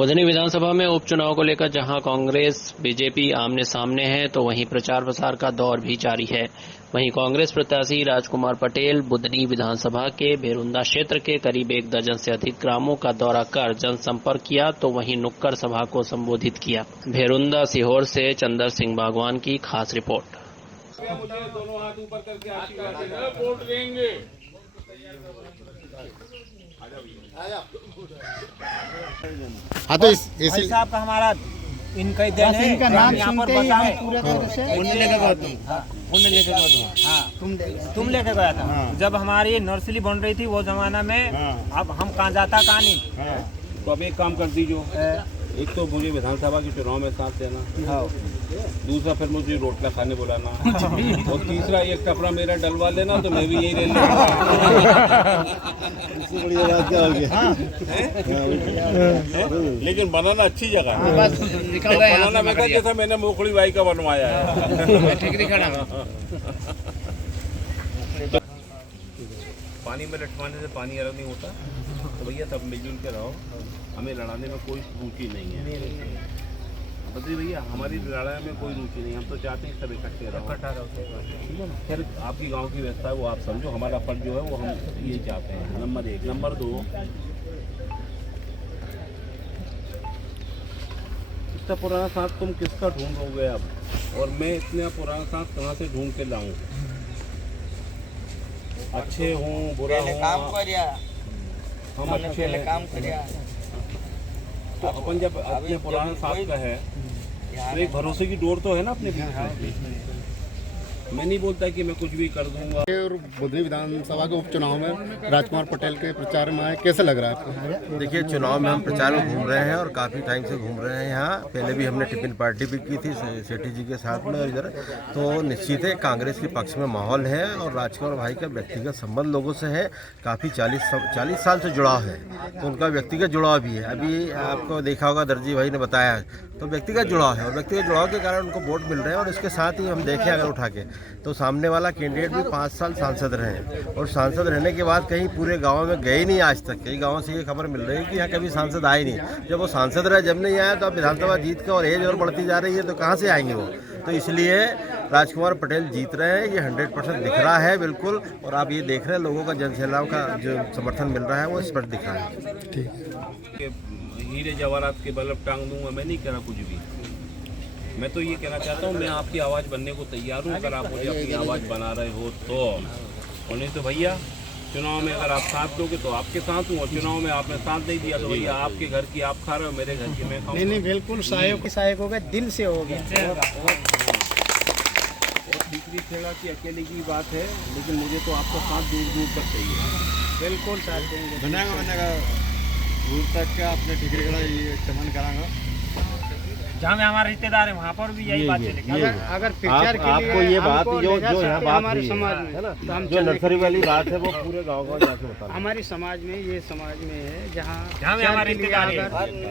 बुधनी विधानसभा में उपचुनाव को लेकर जहां कांग्रेस बीजेपी आमने सामने है, तो वहीं प्रचार प्रसार का दौर भी जारी है। वहीं कांग्रेस प्रत्याशी राजकुमार पटेल बुधनी विधानसभा के भेरुंदा क्षेत्र के करीब 1 दर्जन से अधिक ग्रामों का दौरा कर जनसंपर्क किया, तो वहीं नुक्कड़ सभा को संबोधित किया। भेरुंदा सीहोर से चंदर सिंह बागवान की खास रिपोर्ट। मुझे दोनों हाथ ऊपर करके आशीर्वाद वोट देंगे। हाँ, तो इसी साहब का हमारा इनका ही देन है। इनका नाम यहाँ पर सुनते ही बताए पूरा तरह से उन्हें लेके गया था। उन्हें लेके गया था। हाँ, तुम लेके गया था। जब हमारी नर्सरी बन रही थी वो जमाना में, अब हम कहाँ जाता कहाँ नहीं। तो अब एक काम कर दीजिए, एक तो मुझे विधानसभा के चुनाव में साथ देना, दूसरा फिर मुझे रोटला खाने बुलाना, और तीसरा एक टपरा मेरा डलवा लेना, तो मैं भी यही ले लूँगा। बढ़िया बात क्या होगी। लेकिन बनाना अच्छी जगह है। बनाना मैं जैसा मैंने मोखड़ी बाई का बनवाया है। पानी में लटकाने से पानी अलग नहीं होता, तो भैया सब मिलजुल के रहो। हमें लड़ाने में कोई रुचि नहीं है। बद्री भैया, हमारी लड़ाई में कोई रुचि नहीं। हम तो चाहते हैं सब इकट्ठे रहो। फिर आपकी गांव की व्यवस्था है वो आप समझो, हमारा फर्ज जो है वो हम ये चाहते हैं। नंबर 1। नंबर 2, इतना पुराना साथ तुम किसका ढूंढोगे अब, और मैं इतना पुराना साथ कहाँ से ढूंढ के लाऊं? अच्छे हों बुरा हो, हम अच्छे हैं तो अपन जब अपने पुराने साथ का है तो एक भरोसे की डोर तो है ना अपने बीच में। मैं नहीं बोलता कि मैं कुछ भी कर दूंगा। और बुधनी विधानसभा के उपचुनाव में राजकुमार पटेल के प्रचार में आए, कैसे लग रहा है आपको? देखिए, चुनाव में हम प्रचार में घूम रहे हैं और काफ़ी टाइम से घूम रहे हैं। यहाँ पहले भी हमने टिफिन पार्टी भी की थी सेठी जी के साथ में, और इधर तो निश्चित है कांग्रेस के पक्ष में माहौल है, और राजकुमार भाई का व्यक्तिगत संबंध लोगों से है, काफ़ी 40 साल से जुड़ाव है, तो उनका व्यक्तिगत जुड़ाव भी है। अभी आपको देखा होगा, दर्जी भाई ने बताया, तो व्यक्तिगत जुड़ाव है, और व्यक्तिगत जुड़ाव के कारण उनको वोट मिल रहे हैं। और इसके साथ ही हम देखें अगर उठा के, तो सामने वाला कैंडिडेट भी 5 साल सांसद रहे, और सांसद रहने के बाद कहीं पूरे गांव में गए नहीं आज तक। कई गांवों से ये खबर मिल रही है कि यहाँ कभी सांसद आए नहीं। जब वो सांसद रहे, जब नहीं आया, तो अब विधानसभा जीत के और एज और बढ़ती जा रही है, तो कहाँ से आएंगे वो? तो इसलिए राजकुमार पटेल जीत रहे हैं, ये 100% दिख रहा है बिल्कुल। और आप ये देख रहे हैं लोगों का जनसैलाब का जो समर्थन मिल रहा है वो स्पष्ट दिख रहा है। ठीक, हीरे जवाहरात के बल्ब टांग दूंगा, मैं नहीं कह रहा कुछ भी। मैं तो ये कहना चाहता हूँ, मैं आपकी आवाज़ बनने को तैयार हूँ, अगर आप मुझे अपनी आवाज़ बना रहे हो तो। और नहीं तो भैया, चुनाव में अगर आप साथ दोगे तो आपके साथ हूँ, और चुनाव में आपने साथ नहीं दिया तो भैया आपके घर की आप खा रहे हो, मेरे घर की मैं खाऊँ। नहीं, बिल्कुल सहायक हो गया, दिल से हो गया। ठीकरी खेड़ा की अकेले की बात है, लेकिन मुझे तो आपका साथ दूर दूर तक चाहिए। बिल्कुल साथ देंगे, बनेगा दूर तक का अपने ठीकरी खेड़ा ये चमन करांगा। जहाँ में हमारे रिश्तेदार है वहाँ पर भी यही बात है। अगर प्रचार के लिए आपको ये बात जो यहाँ बात हमारे समाज में है ना, तो हम जो नर्सरी वाली बात है वो पूरे गाँव को जाके बता। हमारी समाज में, ये समाज में है जहाँ में हमारे रिश्तेदार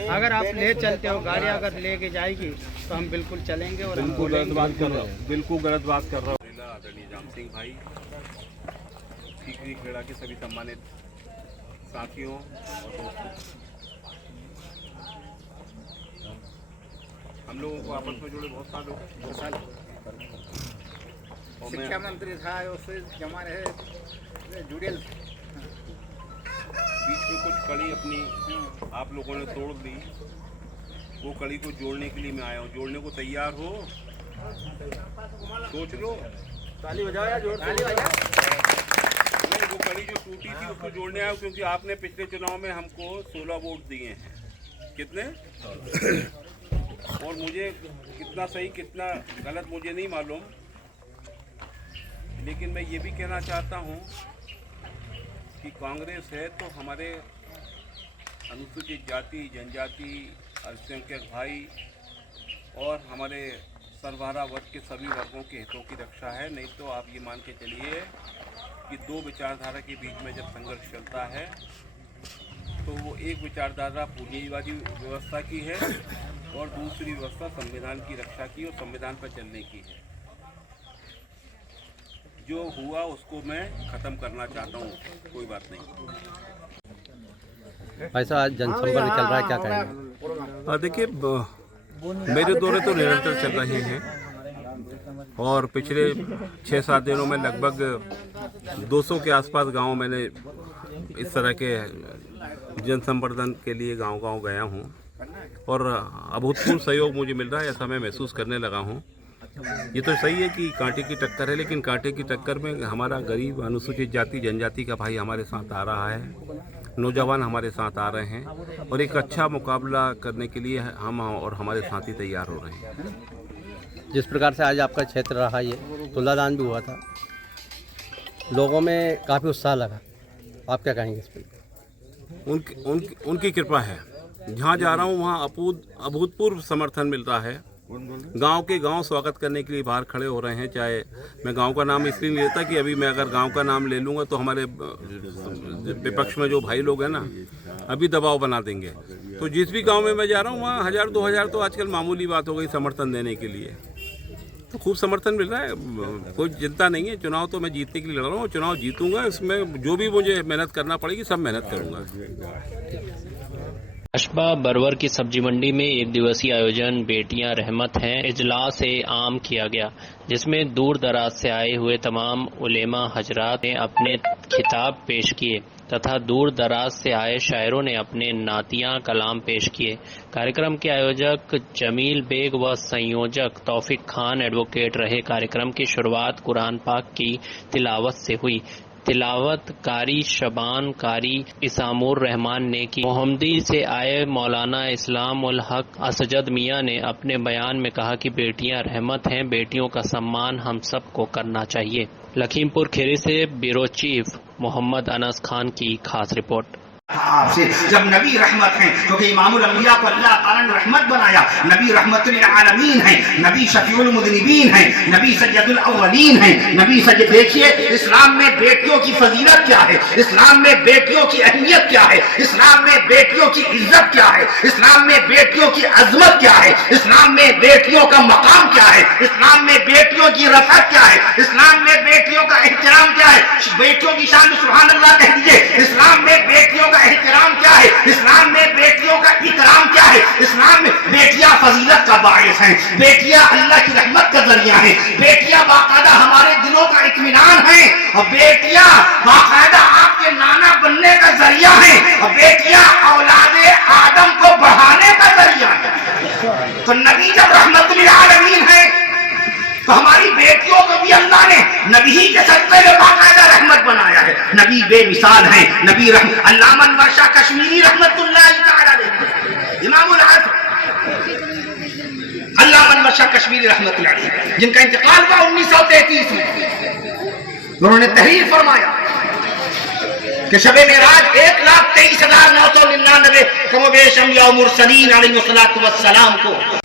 अगर आप ले चलते हो, गाड़ी अगर लेके जाएगी तो हम बिल्कुल चलेंगे। और बिल्कुल गलत बात कर रहा हूँ, बिल्कुल गलत बात कर रहा हूँ। आदरणीय जाम सिंह भाई, ठीकरी खेड़ा के सभी सम्मानित साथियों और दोस्तों, हम लोगों को आपस में जुड़े बहुत साल हो गए। शिक्षा मंत्री था, उससे जमा रहे जुड़े। बीच में कुछ कड़ी अपनी आप लोगों ने तोड़ दी, वो कड़ी को जोड़ने के लिए मैं आया हूँ। जोड़ने को तैयार हो? सोच लो, ताली बजाओ या जोर ताली वो कड़ी जो टूटी थी उसको जोड़ने आया हूँ, क्योंकि आपने पिछले चुनाव में हमको 16 वोट दिए हैं। कितने? और मुझे कितना सही कितना गलत मुझे नहीं मालूम, लेकिन मैं ये भी कहना चाहता हूँ कि कांग्रेस है तो हमारे अनुसूचित जाति, जनजाति, अल्पसंख्यक भाई और हमारे सर्वहारा वर्ग के सभी वर्गों के हितों की रक्षा है। नहीं तो आप ये मान के चलिए कि 2 विचारधारा के बीच में जब संघर्ष चलता है तो वो एक विचारधारा पूंजीवादी व्यवस्था की है और दूसरी व्यवस्था संविधान की रक्षा की और संविधान पर चलने की है। जो हुआ उसको मैं ख़त्म करना चाहता हूँ, कोई बात नहीं। ऐसा आज जनसंपर्क चल रहा है, क्या कहेंगे? देखिए, मेरे दौरे तो निरंतर चल रहे हैं और पिछले 6-7 दिनों में लगभग 200 के आसपास गांव मैंने इस तरह के जनसंवर्धन के लिए गांव-गांव गया हूं और अभूतपूर्व सहयोग मुझे मिल रहा है, ऐसा मैं महसूस करने लगा हूं। ये तो सही है कि कांटे की टक्कर है, लेकिन कांटे की टक्कर में हमारा गरीब अनुसूचित जाति जनजाति का भाई हमारे साथ आ रहा है, नौजवान हमारे साथ आ रहे हैं और एक अच्छा मुकाबला करने के लिए हम और हमारे साथी तैयार हो रहे हैं। जिस प्रकार से आज आपका क्षेत्र रहा, ये तुलादान भी हुआ था, लोगों में काफ़ी उत्साह लगा, आप क्या कहेंगे इस पर? उनकी कृपा है। जहाँ जा रहा हूँ वहाँ अभूतपूर्व समर्थन मिल रहा है। गांव के गांव स्वागत करने के लिए बाहर खड़े हो रहे हैं। चाहे मैं गांव का नाम इसलिए नहीं लेता कि अभी मैं अगर गांव का नाम ले लूँगा तो हमारे विपक्ष में जो भाई लोग हैं ना, अभी दबाव बना देंगे। तो जिस भी गांव में मैं जा रहा हूँ वहाँ 1000-2000 तो आजकल मामूली बात हो गई समर्थन देने के लिए। तो खूब समर्थन मिल रहा है, कोई चिंता नहीं है। चुनाव तो मैं जीतने के लिए लड़ रहा हूँ, चुनाव जीतूंगा, इसमें जो भी मुझे मेहनत करना पड़ेगी सब मेहनत करूँगा। कस्बा बरवर की सब्जी मंडी में एक दिवसीय आयोजन बेटियां रहमत हैं इजलास आम किया गया, जिसमें दूर दराज से आए हुए तमाम उलेमा हजरात ने अपने खिताब पेश किए तथा दूर दराज से आए शायरों ने अपने नातियां कलाम पेश किए। कार्यक्रम के आयोजक जमील बेग व संयोजक तौफीक खान एडवोकेट रहे। कार्यक्रम की शुरुआत कुरान पाक की तिलावत से हुई। तिलावत कारी शबान कारी इसामुर रहमान ने की। मोहम्मदी से आए मौलाना इस्लाम उल हक असजद मियां ने अपने बयान में कहा कि बेटियां रहमत हैं, बेटियों का सम्मान हम सबको करना चाहिए। लखीमपुर खीरी से ब्यूरो चीफ मोहम्मद अनस खान की खास रिपोर्ट। आपसे जब नबी रहमत हैं, क्योंकि इमामुल अंबिया को अल्लाह ताला ने रहमत बनाया। नबी रहमतुल आलमीन हैं, नबी शफीउल मुज़निबीन हैं, नबी सय्यदुल अव्वलीन हैं, नबी सय्यद। देखिए इस्लाम में बेटियों की फजीलत क्या है, इस्लाम में बेटियों की अहमियत क्या है, इस्लाम में बेटियों की इज्जत क्या है, इस्लाम में बेटियों की अजमत क्या है, इस्लाम में बेटियों का मकाम क्या है, इस्लाम में बेटियों की रफ़अत क्या है, इस्लाम में बेटियों का एहतराम क्या है। बेटियों की शान सुभान अल्लाह कह दीजिए। इस्लाम में बेटियों का एहतराम क्या है, इस्लाम में बेटियों का इकराम क्या है। इस्लाम में बेटियां फजीलत का बायस हैं, बेटियां अल्लाह की रहमत का जरिया हैं, बेटियां बाकायदा हमारे दिलों का इत्मीनान है और बेटियां बाकायदा आपके नाना बनने का जरिया है और बेटियां औलादे आदम को बढ़ाने का जरिया है। तो नबी जब रहमतुल आलमीन है तो हमारी बेटियों को भी अल्लाह ने नबी ही के सदक़े में बाकायदा रहमत बनाया है। नबी बेमिसाल हैं, नबी अल्लामा वर्षा कश्मीरी रहमतुल्लाह तआला अलैह, इमामुल आज़म अल्लामा वर्षा कश्मीरी रहमतुल्लाह अलैह, जिनका इंतकाल हुआ 1933 में। उन्होंने तहरीर फरमाया कि शब मेराज 1,23,999 कमोबेश अंबिया और मुरसलीन अलैहिस्सलातु वस्सलाम को